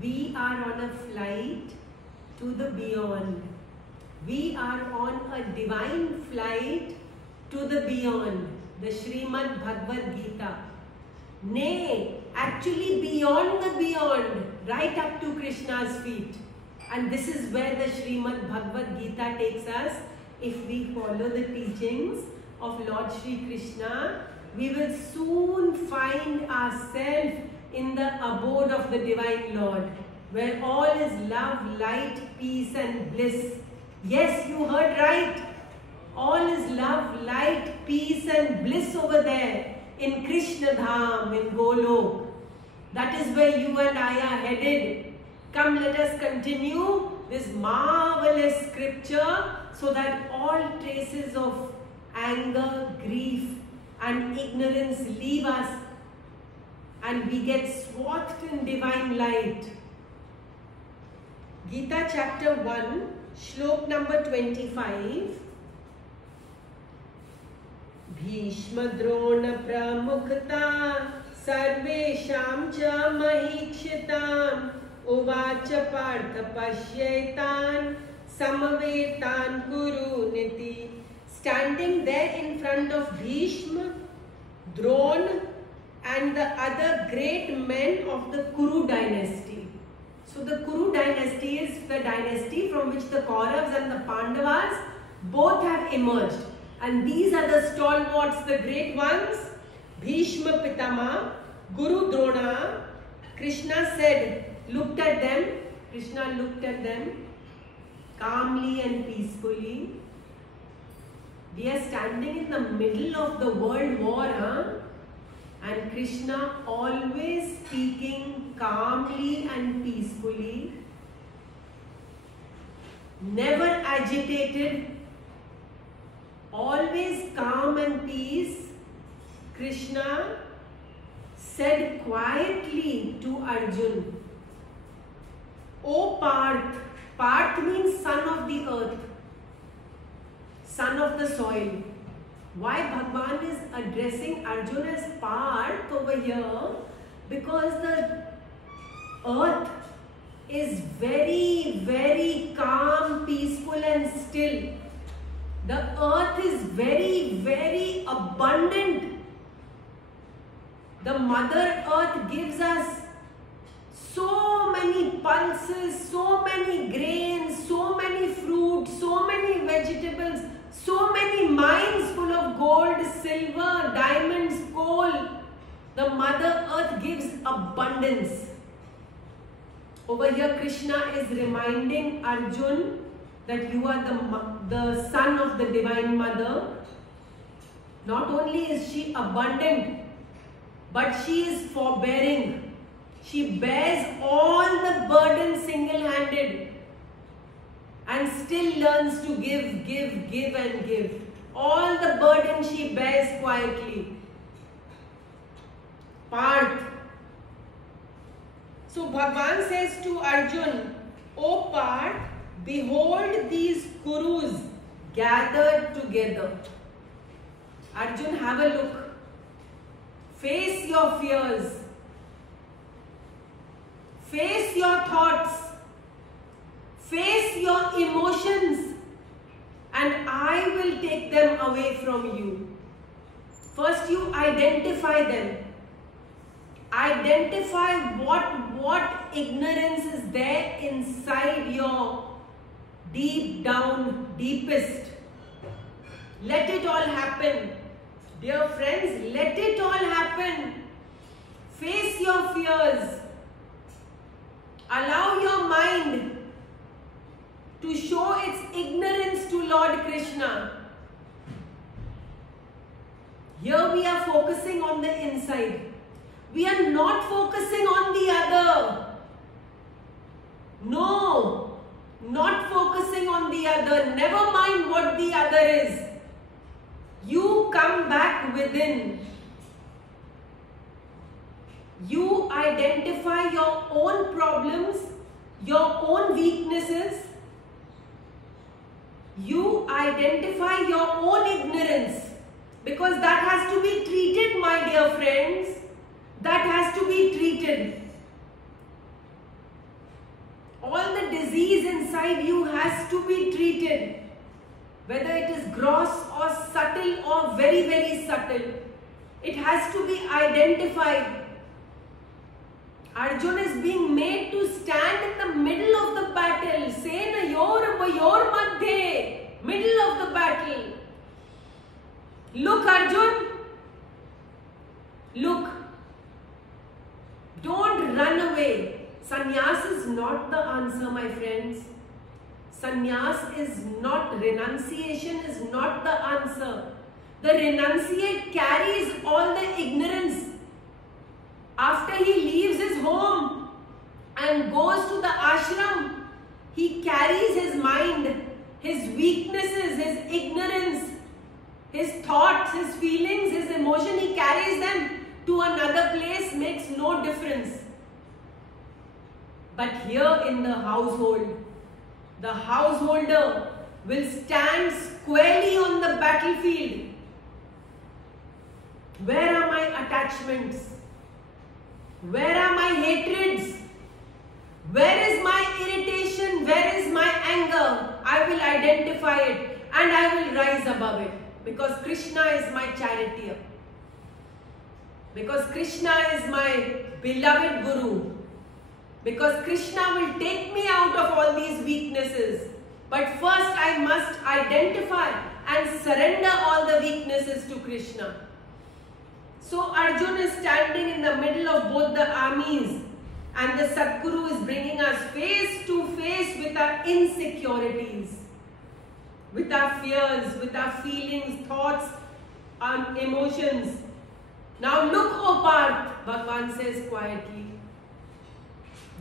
We are on a flight to the beyond. We are on a divine flight to the beyond, the Srimad Bhagwad Gita. Nay, actually beyond the beyond, right up to Krishna's feet. And this is where the Srimad Bhagwad Gita takes us. If we follow the teachings of Lord Shri Krishna, we will soon find ourselves in the abode of the Divine Lord, where all is love, light, peace and bliss. Yes, you heard right. All is love, light, peace and bliss over there in Krishna Dham, in Golok. That is where you and I are headed. Come, let us continue this marvelous scripture so that all traces of anger, grief and ignorance leave us and we get swathed in divine light. Gita chapter 1, Shlok number 25. Bhishma Drona Pramukhta Sarvesham cha Mahikshitam Uvacha Partha Pashyaitan Samavetan Kuru Niti. Standing there in front of Bhishma, Drona and the other great men of the Kuru dynasty. So the Kuru dynasty is the dynasty from which the Kauravas and the Pandavas both have emerged. And these are the stalwarts, the great ones. Bhishma Pitama, Guru Drona. Krishna said, looked at them. Krishna looked at them calmly and peacefully. We are standing in the middle of the world war, and Krishna always speaking calmly and peacefully, never agitated, always calm and peace. Krishna said quietly to Arjun, O Parth. Parth means son of the earth, son of the soil. Why Bhagwan is addressing Arjun as Parth over here? Because the earth is very, very calm, peaceful and still. The earth is very, very abundant. The Mother Earth gives us so many pulses, so many grains, so many fruits, so many vegetables, so many mines full of gold, silver, diamonds, coal. The Mother Earth gives abundance. Over here Krishna is reminding Arjun that you are the son of the Divine Mother. Not only is she abundant, but she is forbearing. She bears all the burden single-handed and still learns to give, give, give and give. All the burden she bears quietly. Parth. So Bhagwan says to Arjun, O Parth, behold these Kurus gathered together. Arjun, have a look. Face your fears. Face your thoughts. Face your emotions. And I will take them away from you. First you identify them. Identify what ignorance is there inside your deep down, deepest. Let it all happen. Dear friends, let it all happen. Face your fears. Allow your mind to show its ignorance to Lord Krishna. Here we are focusing on the inside. We are not focusing on the other. No, not focusing on the other. Never mind what the other is. You come back within. You identify your own problems, your own weaknesses. You identify your own ignorance. Because that has to be treated, my dear friends. That has to be treated. inside you has to be treated. Whether it is gross or subtle or very, very subtle, it has to be identified. Arjun is being made to stand in the middle of the battle. Senayor madhye, middle of the battle. Look, Arjun. Look. Don't run away. Sannyas is not the answer, my friends. Sannyas is not, renunciation is not the answer. The renunciate carries all the ignorance. After he leaves his home and goes to the ashram, he carries his mind, his weaknesses, his ignorance, his thoughts, his feelings, his emotion, he carries them to another place, makes no difference. But here in the household, the householder will stand squarely on the battlefield. Where are my attachments? Where are my hatreds? Where is my irritation? Where is my anger? I will identify it and I will rise above it. Because Krishna is my charioteer. Because Krishna is my beloved Guru. Because Krishna will take me out of all these weaknesses. But first I must identify and surrender all the weaknesses to Krishna. So Arjun is standing in the middle of both the armies, and the Sadguru is bringing us face to face with our insecurities, with our fears, with our feelings, thoughts, and emotions. Now look, O Parth, Bhagwan says quietly.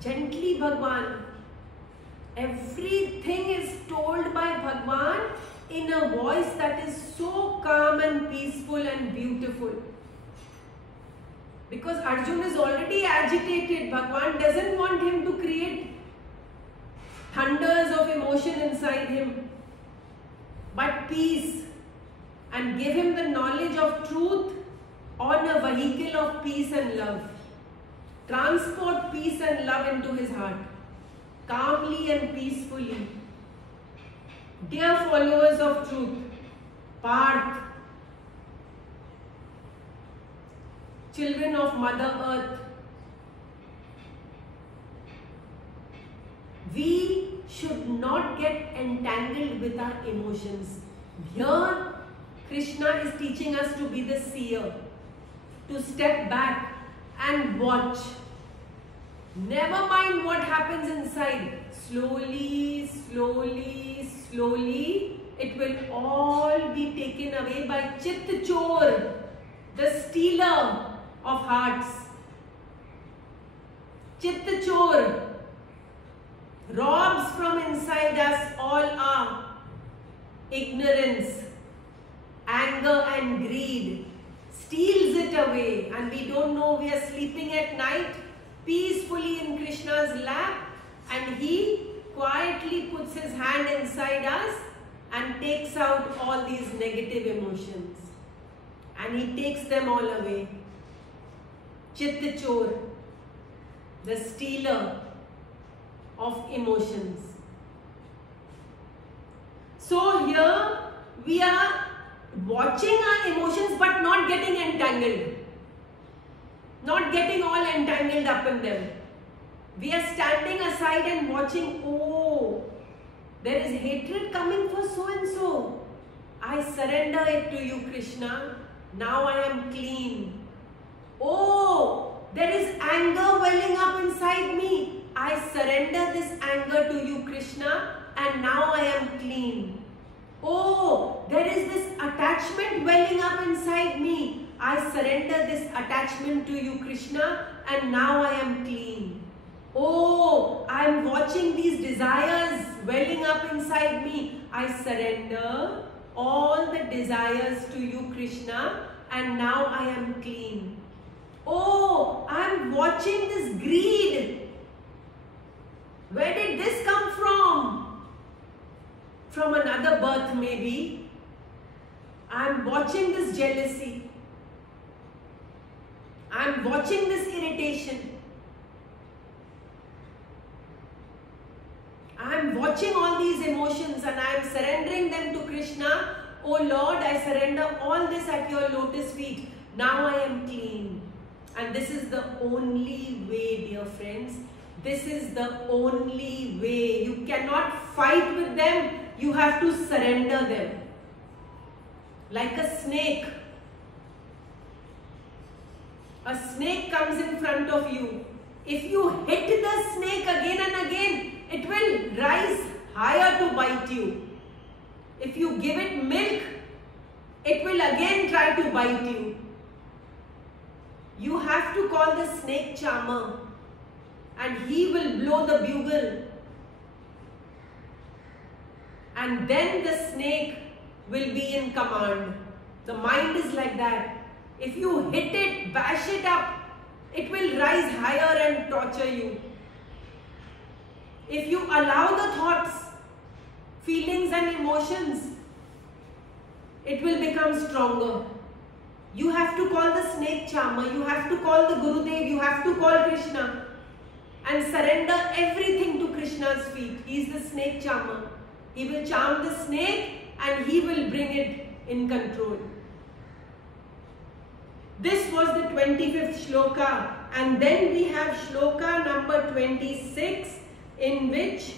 Gently, Bhagwan. Everything is told by Bhagwan in a voice that is so calm and peaceful and beautiful. Because Arjun is already agitated. Bhagwan doesn't want him to create thunders of emotion inside him, but peace, and give him the knowledge of truth on a vehicle of peace and love. Transport peace and love into his heart, calmly and peacefully. Dear followers of truth, Parth, children of Mother Earth, we should not get entangled with our emotions. Here, Krishna is teaching us to be the seer, to step back and watch. Never mind what happens inside. Slowly, slowly, slowly, it will all be taken away by Chit Chor, the stealer of hearts. Chit Chor robs from inside us all our ignorance, anger and greed, steals it away, and we don't know. We are sleeping at night peacefully in Krishna's lap, and he quietly puts his hand inside us and takes out all these negative emotions, and he takes them all away. Chit Chor, the stealer of emotions. So here we are watching our emotions but not getting entangled, not getting all entangled up in them. We are standing aside and watching. Oh, there is hatred coming for so and so. I surrender it to you, Krishna. Now I am clean. Oh, there is anger welling up inside me. I surrender this anger to you, Krishna, and now I am clean. Oh, there is this attachment welling up inside me. I surrender this attachment to you, Krishna, and now I am clean. Oh, I am watching these desires welling up inside me. I surrender all the desires to you, Krishna, and now I am clean. Oh, I am watching this greed. Where did this come from? From another birth, maybe. I am watching this jealousy. I am watching this irritation. I am watching all these emotions and I am surrendering them to Krishna. Oh Lord, I surrender all this at your lotus feet. Now I am clean. And this is the only way, dear friends. This is the only way. You cannot fight with them. You have to surrender them. Like a snake. A snake comes in front of you. If you hit the snake again and again, it will rise higher to bite you. If you give it milk, it will again try to bite you. You have to call the snake charmer and he will blow the bugle. And then the snake will be in command. The mind is like that. If you hit it, bash it up, it will rise higher and torture you. If you allow the thoughts, feelings and emotions, it will become stronger. You have to call the snake charmer, you have to call the Gurudev, you have to call Krishna and surrender everything to Krishna's feet. He is the snake charmer. He will charm the snake and he will bring it in control. This was the 25th shloka, and then we have shloka number 26, in which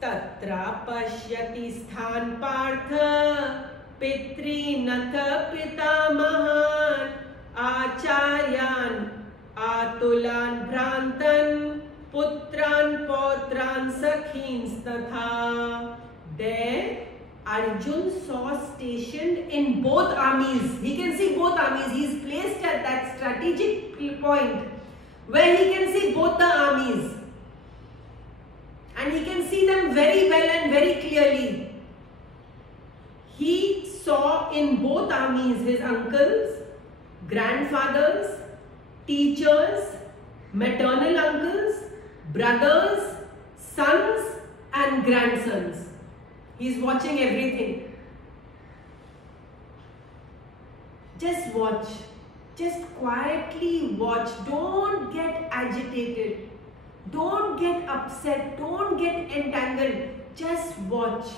Tatra pashyati sthan partha pitri natha pitamahan acharyan atulan bhrantan putran potran sakhins tatha. There Arjun saw stationed in both armies. He can see both armies. He is placed at that strategic point where he can see both the armies. And he can see them very well and very clearly. He saw in both armies his uncles, grandfathers, teachers, maternal uncles, brothers, sons and grandsons. He is watching everything. Just watch. Just quietly watch. Don't get agitated. Don't get upset. Don't get entangled. Just watch.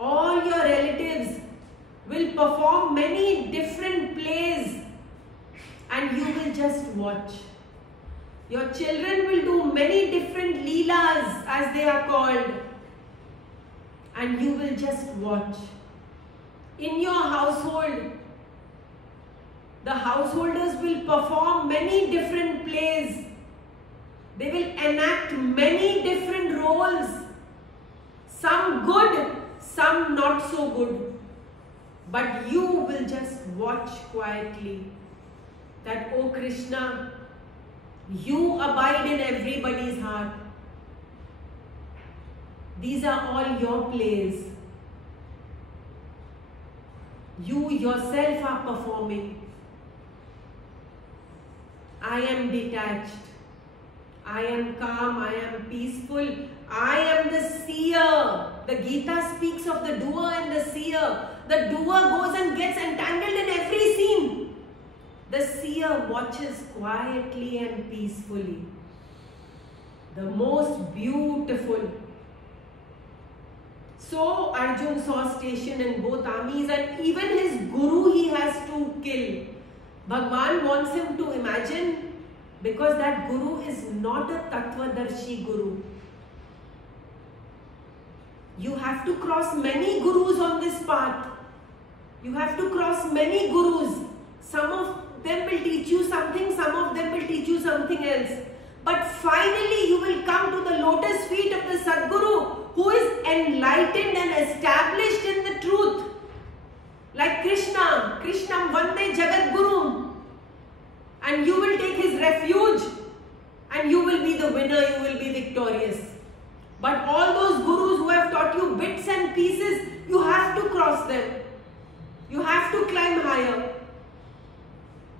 All your relatives will perform many different plays and you will just watch. Your children will do many different leelas, as they are called, and you will just watch. In your household, the householders will perform many different plays. They will enact many different roles. Some good, some not so good. But you will just watch quietly that, oh Krishna, you abide in everybody's heart. These are all your plays. You yourself are performing. I am detached. I am calm. I am peaceful. I am the seer. The Gita speaks of the doer and the seer. The doer goes and gets entangled in every scene. The seer watches quietly and peacefully. The most beautiful. So Arjun saw station in both armies, and even his guru he has to kill. Bhagwan wants him to imagine, because that guru is not a Tattvadarshi guru. You have to cross many gurus on this path. You have to cross many gurus. Some of them will teach you something, some of them will teach you something else. But finally you will come to the lotus feet of the Sadguru, who is enlightened and established in the truth. Like Krishna, Krishnam Vande Jagat Guru. And you will take his refuge and you will be the winner, you will be victorious. But all those gurus who have taught you bits and pieces, you have to cross them. You have to climb higher.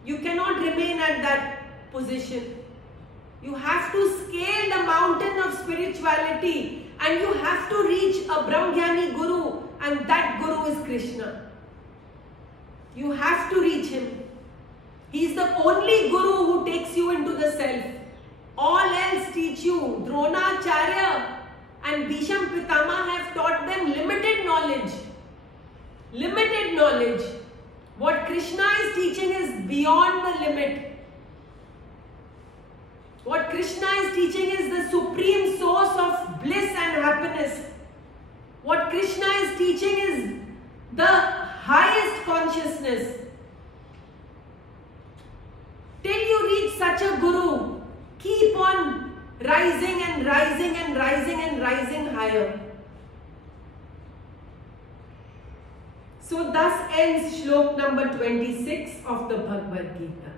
You cannot remain at that position. You have to scale the mountain of spirituality and you have to reach a Brahmgyani Guru, and that Guru is Krishna. You have to reach him. He is the only Guru who takes you into the self. All else teach Krishna is teaching is beyond the limit. What Krishna is teaching is the supreme source of bliss and happiness. What Krishna is teaching is the highest consciousness. Till you reach such a guru, keep on rising and rising and rising and rising higher. So thus ends Shlok number 26 of the Bhagwad Gita.